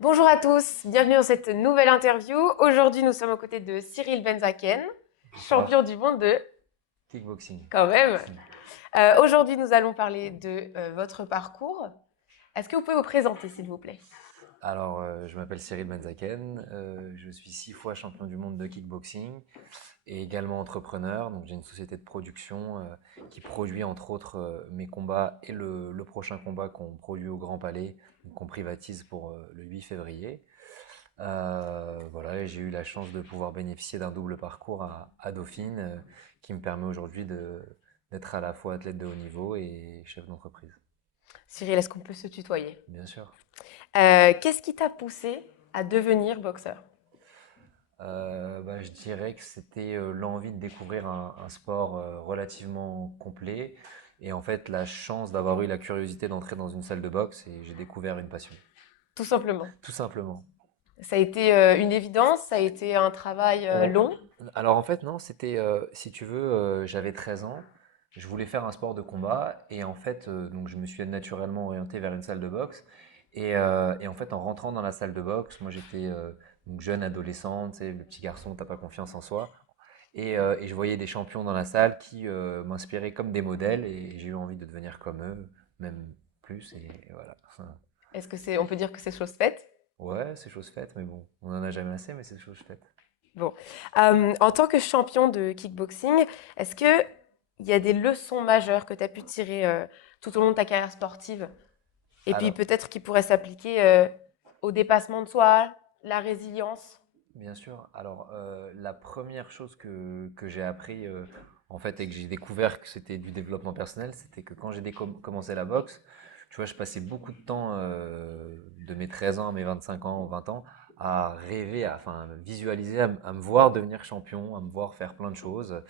Bonjour à tous, bienvenue dans cette nouvelle interview. Aujourd'hui, nous sommes aux côtés de Cyril Benzaken, Bonsoir. champion du monde de Kickboxing. quand même. Aujourd'hui, nous allons parler de votre parcours. Est-ce que vous pouvez vous présenter, s'il vous plaît? Alors, je m'appelle Cyril Benzaken, je suis 6 fois champion du monde de kickboxing et également entrepreneur. Donc, j'ai une société de production qui produit entre autres mes combats et le prochain combat qu'on produit au Grand Palais, donc qu'on privatise pour le 8 février. Voilà, et j'ai eu la chance de pouvoir bénéficier d'un double parcours à Dauphine qui me permet aujourd'hui d'être à la fois athlète de haut niveau et chef d'entreprise. Cyril, est-ce qu'on peut se tutoyer? Bien sûr. Qu'est-ce qui t'a poussé à devenir boxeur? Je dirais que c'était l'envie de découvrir un sport relativement complet et en fait la chance d'avoir eu la curiosité d'entrer dans une salle de boxe et j'ai découvert une passion, Tout simplement. tout simplement. Ça a été une évidence, ça a été un travail On- long. Alors en fait non, c'était, si tu veux, j'avais 13 ans, je voulais faire un sport de combat et en fait donc je me suis naturellement orienté vers une salle de boxe et en fait en rentrant dans la salle de boxe, moi j'étais donc jeune adolescent, tu sais, le petit garçon, t'as pas confiance en soi. Et je voyais des champions dans la salle qui m'inspiraient comme des modèles et j'ai eu envie de devenir comme eux, même plus. Et voilà. On peut dire que c'est chose faite? Ouais, c'est chose faite, mais bon, on en a jamais assez, mais c'est chose faite. Bon. En tant que champion de kickboxing, est-ce que il y a des leçons majeures que tu as pu tirer tout au long de ta carrière sportive et puis Alors, peut-être qui pourraient s'appliquer au dépassement de soi, la résilience? bien sûr, alors la première chose que j'ai appris en fait et que j'ai découvert que c'était du développement personnel, c'était que quand j'ai commencé la boxe, tu vois, je passais beaucoup de temps de mes 13 ans à mes 25 ans, 20 ans, à rêver, enfin à visualiser, à me voir devenir champion, à me voir faire plein de choses.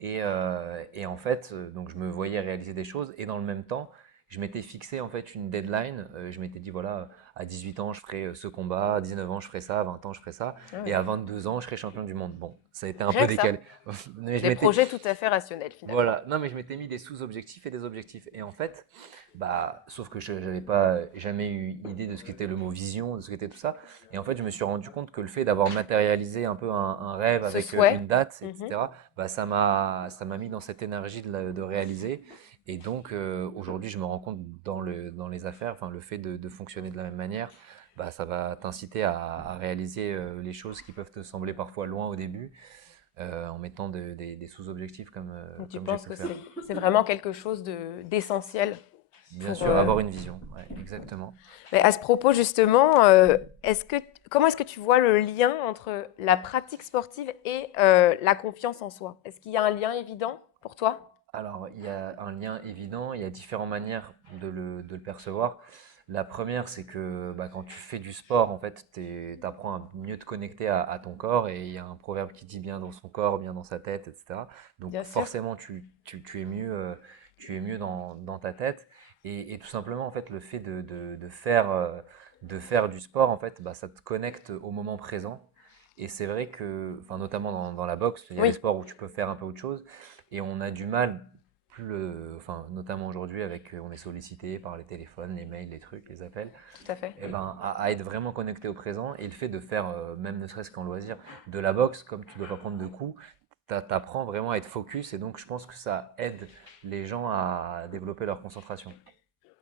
Et en fait, donc je me voyais réaliser des choses et dans le même temps, je m'étais fixé en fait une deadline. Je m'étais dit, voilà, à 18 ans, je ferai ce combat, à 19 ans, je ferai ça, à 20 ans, je ferai ça. Ah Et ouais. à 22 ans, je serai champion du monde. Bon, ça a été un peu Rien que ça. décalé. Mais je Des m'étais, projets tout à fait rationnels finalement. voilà, non, mais je m'étais mis des sous-objectifs et des objectifs. Et en fait, sauf que je n'avais pas jamais eu idée de ce qu'était le mot vision, de ce qu'était tout ça. Et en fait, je me suis rendu compte que le fait d'avoir matérialisé un peu un rêve Ce avec souhait. une date, Mhm. etc., ça m'a mis dans cette énergie de réaliser. Et donc, aujourd'hui, je me rends compte dans les affaires, enfin, le fait de fonctionner de la même manière, ça va t'inciter à réaliser les choses qui peuvent te sembler parfois loin au début, en mettant des sous-objectifs Donc tu comme j'ai penses pu que le faire. c'est vraiment quelque chose d'essentiel Bien pour. sûr, avoir une vision, ouais, exactement. Mais à ce propos justement, comment est-ce que tu vois le lien entre la pratique sportive et la confiance en soi? Est-ce qu'il y a un lien évident pour toi? Alors, il y a un lien évident, il y a différentes manières de le percevoir. La première, c'est que quand tu fais du sport, en fait, tu apprends à mieux te connecter à ton corps et il y a un proverbe qui dit bien dans son corps, bien dans sa tête, etc. Donc Bien sûr. forcément, tu es mieux dans ta tête et tout simplement, en fait, le fait de faire du sport, en fait, ça te connecte au moment présent. Et c'est vrai que, enfin, notamment dans la boxe, il y a des Oui, sports où tu peux faire un peu autre chose. Et on a du mal, enfin, notamment aujourd'hui, avec, on est sollicité par les téléphones, les mails, les trucs, les appels, tout à fait. et à être vraiment connecté au présent. Et le fait de faire, même ne serait-ce qu'en loisir, de la boxe, comme tu ne dois pas prendre de coups, t'apprends vraiment à être focus. Et donc, je pense que ça aide les gens à développer leur concentration.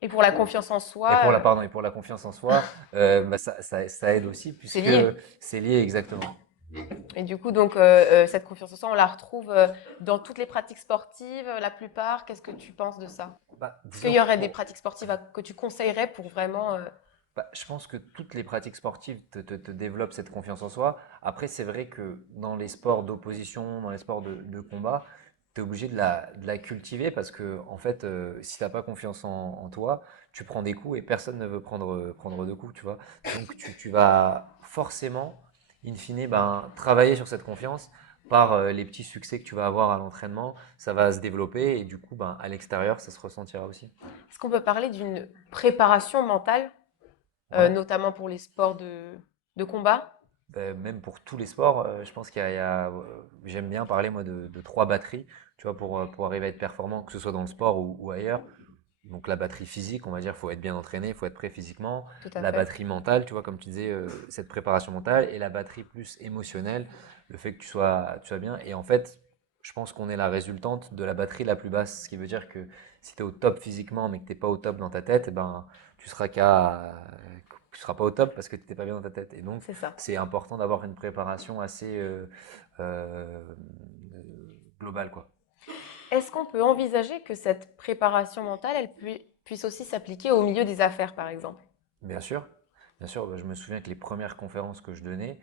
Et pour la confiance en Et soi, pour et pour la confiance en soi, ça aide aussi, c'est puisque lié. c'est lié exactement. Et du coup, donc, cette confiance en soi, on la retrouve dans toutes les pratiques sportives, la plupart. Qu'est-ce que tu penses de ça? Est-ce qu'il Disons y que aurait des pratiques sportives que tu conseillerais pour vraiment. je pense que toutes les pratiques sportives te développent cette confiance en soi. Après, c'est vrai que dans les sports d'opposition, dans les sports de combat, tu es obligé de la cultiver parce que, en fait, si tu n'as pas confiance en toi, tu prends des coups et personne ne veut prendre de coups, tu vois. Donc, tu vas forcément, in fine, travailler sur cette confiance par les petits succès que tu vas avoir à l'entraînement. Ça va se développer et du coup, à l'extérieur, ça se ressentira aussi. Est-ce qu'on peut parler d'une préparation mentale, Ouais. notamment pour les sports de combat? Même pour tous les sports, je pense j'aime bien parler moi de 3 batteries, tu vois, pour arriver à être performant, que ce soit dans le sport ou ailleurs. donc la batterie physique, on va dire, il faut être bien entraîné, il faut être prêt physiquement. Tout à La fait. batterie mentale, tu vois, comme tu disais, cette préparation mentale. Et la batterie plus émotionnelle, le fait que tu sois bien. Et en fait, je pense qu'on est la résultante de la batterie la plus basse. Ce qui veut dire que si tu es au top physiquement, mais que tu n'es pas au top dans ta tête, eh ben, tu seras tu seras pas au top parce que tu n'étais pas bien dans ta tête. Et donc, C'est ça. c'est important d'avoir une préparation assez euh, globale, quoi. Est-ce qu'on peut envisager que cette préparation mentale, puisse aussi s'appliquer au milieu des affaires, par exemple? Bien sûr, bien sûr. Bah, je me souviens que les premières conférences que je donnais,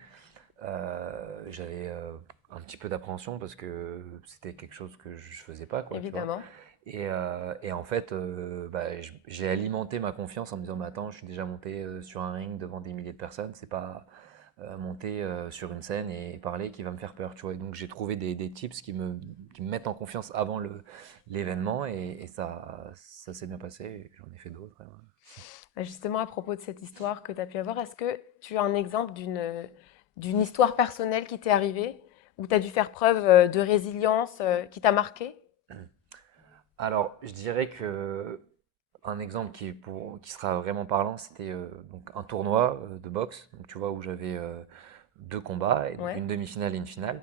j'avais un petit peu d'appréhension parce que c'était quelque chose que je faisais pas, quoi, tu vois. Évidemment. Et en fait, bah, j'ai alimenté ma confiance en me disant, bah, attends, je suis déjà monté sur un ring devant des milliers de personnes, c'est pas monter sur une scène et parler qui va me faire peur, tu vois. Et donc j'ai trouvé des tips qui me mettent en confiance avant l'événement et ça s'est bien passé. Et j'en ai fait d'autres. Et voilà. Bah, justement, à propos de cette histoire que tu as pu avoir, est-ce que tu as un exemple d'une histoire personnelle qui t'est arrivée, où tu as dû faire preuve de résilience, qui t'a marqué? Alors, je dirais que un exemple qui sera vraiment parlant, c'était donc un tournoi de boxe, donc tu vois, où j'avais deux combats, et donc Ouais. une demi-finale et une finale.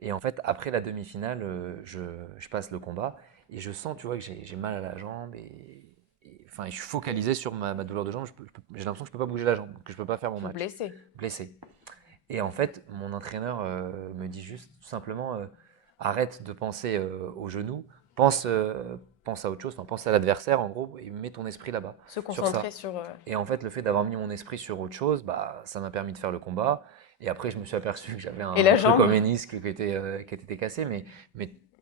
Et en fait, après la demi-finale, je passe le combat et je sens, tu vois, que j'ai mal à la jambe enfin, je suis focalisé sur ma douleur de jambe. J'ai l'impression que je peux pas bouger la jambe, que je peux pas faire mon Tout match, blessé. blessé. Et en fait, mon entraîneur me dit juste tout simplement arrête de penser au genou, pense à autre chose, enfin, pense à l'adversaire en gros, et mets ton esprit là-bas, Se sur concentrer ça. sur... Et en fait, le fait d'avoir mis mon esprit sur autre chose, bah, ça m'a permis de faire le combat. Et après, je me suis aperçu que j'avais Et un la truc jambe? au ménisque qui était cassé, mais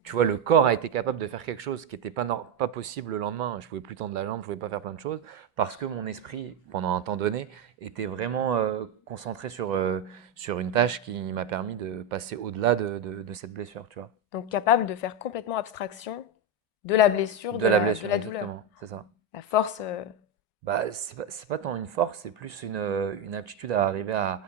tu vois, le corps a été capable de faire quelque chose qui n'était pas possible le lendemain. Je pouvais plus tendre la jambe, je pouvais pas faire plein de choses, parce que mon esprit, pendant un temps donné, était vraiment concentré sur une tâche qui m'a permis de passer au-delà de cette blessure, tu vois. Donc capable de faire complètement abstraction de la blessure, De la de blessure, la douleur. exactement, c'est ça. La force... Bah, c'est pas tant une force, c'est plus une aptitude à arriver à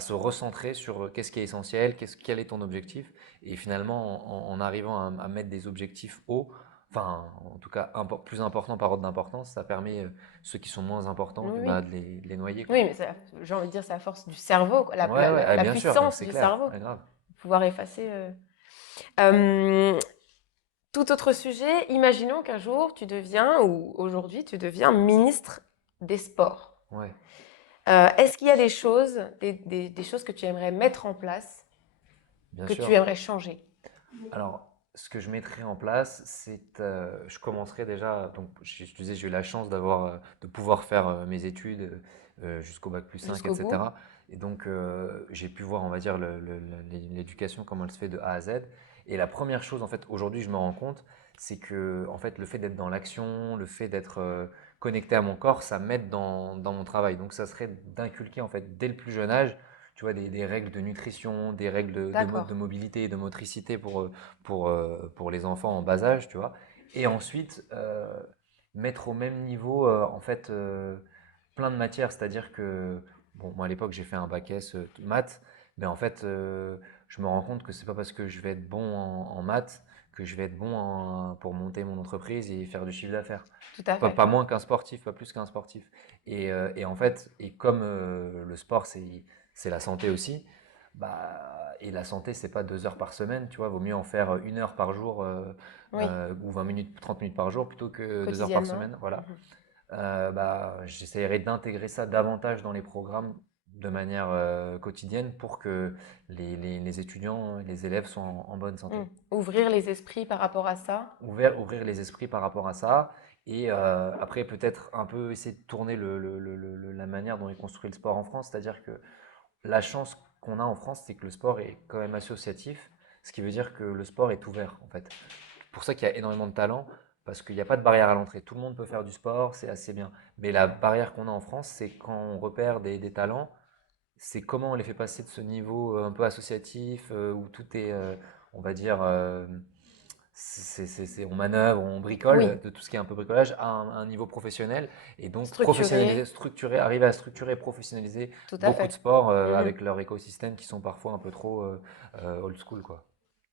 se recentrer sur qu'est-ce qui est essentiel, quel est ton objectif. Et finalement, en arrivant à mettre des objectifs hauts, enfin, en tout cas, plus importants par ordre d'importance, ça permet ceux qui sont moins importants Oui, bah, oui. de les noyer, quoi. Oui, mais j'ai envie de dire, c'est la force du cerveau, quoi, Ouais, ouais, ah, la bien sûr, puissance c'est du clair, cerveau, ouais, grave. pouvoir effacer. Euh, Tout autre sujet, imaginons qu'un jour tu deviens, ou aujourd'hui tu deviens ministre des Sports. Ouais, Est-ce qu'il y a des choses, des choses que tu aimerais mettre en place, bien que tu sûr. aimerais changer? Alors, ce que je mettrai en place, je commencerai déjà, donc je te disais, j'ai eu la chance de pouvoir faire mes études jusqu'au bac plus 5, Jusqu'au bout? etc. Et donc, j'ai pu voir, on va dire, l'éducation, comment elle se fait de A à Z. Et la première chose, en fait, aujourd'hui, je me rends compte, c'est que, en fait, le fait d'être dans l'action, le fait d'être connecté à mon corps, ça m'aide dans mon travail. Donc, ça serait d'inculquer, en fait, dès le plus jeune âge, tu vois, des règles de nutrition, des règles de D'accord. mobilité et de motricité pour les enfants en bas âge, tu vois. Et ensuite, mettre au même niveau, en fait, plein de matières. C'est-à-dire que, bon, moi à l'époque, j'ai fait un bac S maths, mais en fait, je me rends compte que c'est pas parce que je vais être bon en maths que je vais être bon pour monter mon entreprise et faire du chiffre d'affaires. Tout à Pas, fait. pas moins qu'un sportif, pas plus qu'un sportif. Et en fait, et comme le sport, c'est la santé aussi, bah, et la santé, c'est pas 2 heures par semaine, tu vois, vaut mieux en faire 1 heure par jour Oui, ou 20 minutes, 30 minutes par jour plutôt que 2 heures par quotidiennement. semaine. Voilà. Mhm. Bah, j'essaierai d'intégrer ça davantage dans les programmes de manière quotidienne pour que les étudiants, les élèves soient en bonne santé. Mm. Ouvrir les esprits par rapport à ça. Ouvrir les esprits par rapport à ça. Et après, peut-être un peu essayer de tourner la manière dont est construit le sport en France. C'est-à-dire que la chance qu'on a en France, c'est que le sport est quand même associatif, ce qui veut dire que le sport est ouvert, en fait. C'est pour ça qu'il y a énormément de talent, parce qu'il n'y a pas de barrière à l'entrée. Tout le monde peut faire du sport, c'est assez bien. Mais la barrière qu'on a en France, c'est quand on repère des talents, c'est comment on les fait passer de ce niveau un peu associatif, où tout est, on va dire, on manœuvre, on Oui, bricole, de tout ce qui est un peu bricolage, à un niveau professionnel. Et donc professionnaliser, structuré, structurer, arriver à structurer et professionnaliser tout à beaucoup de fait. sports Mhm. avec leur écosystème qui sont parfois un peu trop old school, quoi.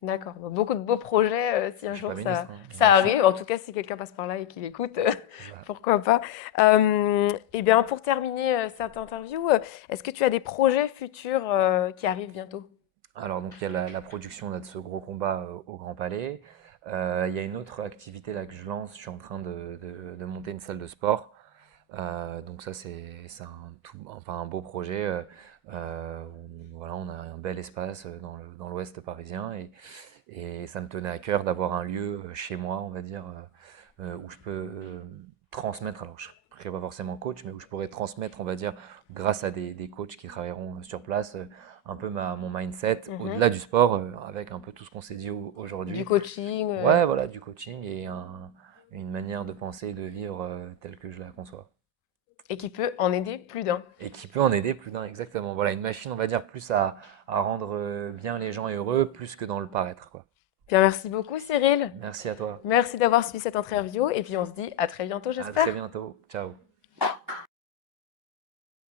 D'accord. Donc beaucoup de beaux projets, si un Je suis pas jour ministre, hein, ça bien sûr, arrive. En tout cas, si quelqu'un passe par là et qu'il écoute, c'est ça. pourquoi pas. Et bien, pour terminer, cette interview, est-ce que tu as des projets futurs, qui arrivent bientôt? Alors, donc, il y a la production là, de ce gros combat au Grand Palais. Il y a une autre activité là que je lance. Je suis en train de monter une salle de sport. Donc ça, c'est enfin, un beau projet. Où, voilà, on a un bel espace dans l'ouest parisien et ça me tenait à cœur d'avoir un lieu chez moi, on va dire, où je peux transmettre. Alors, je ne serai pas forcément coach, mais où je pourrais transmettre, on va dire, grâce à des coachs qui travailleront sur place, un peu mon mindset Mmh. au-delà du sport, avec un peu tout ce qu'on s'est dit Du aujourd'hui. coaching, Ouais, voilà, du coaching et une manière de penser et de vivre telle que je la conçois. et qui peut en aider plus d'un. Et qui peut en aider plus d'un, exactement. Voilà, une machine, on va dire, plus à rendre bien les gens heureux, plus que dans le paraître, quoi. Bien, merci beaucoup Cyril. Merci à toi. Merci d'avoir suivi cette interview et puis on se dit à très bientôt, À très j'espère. bientôt. Ciao.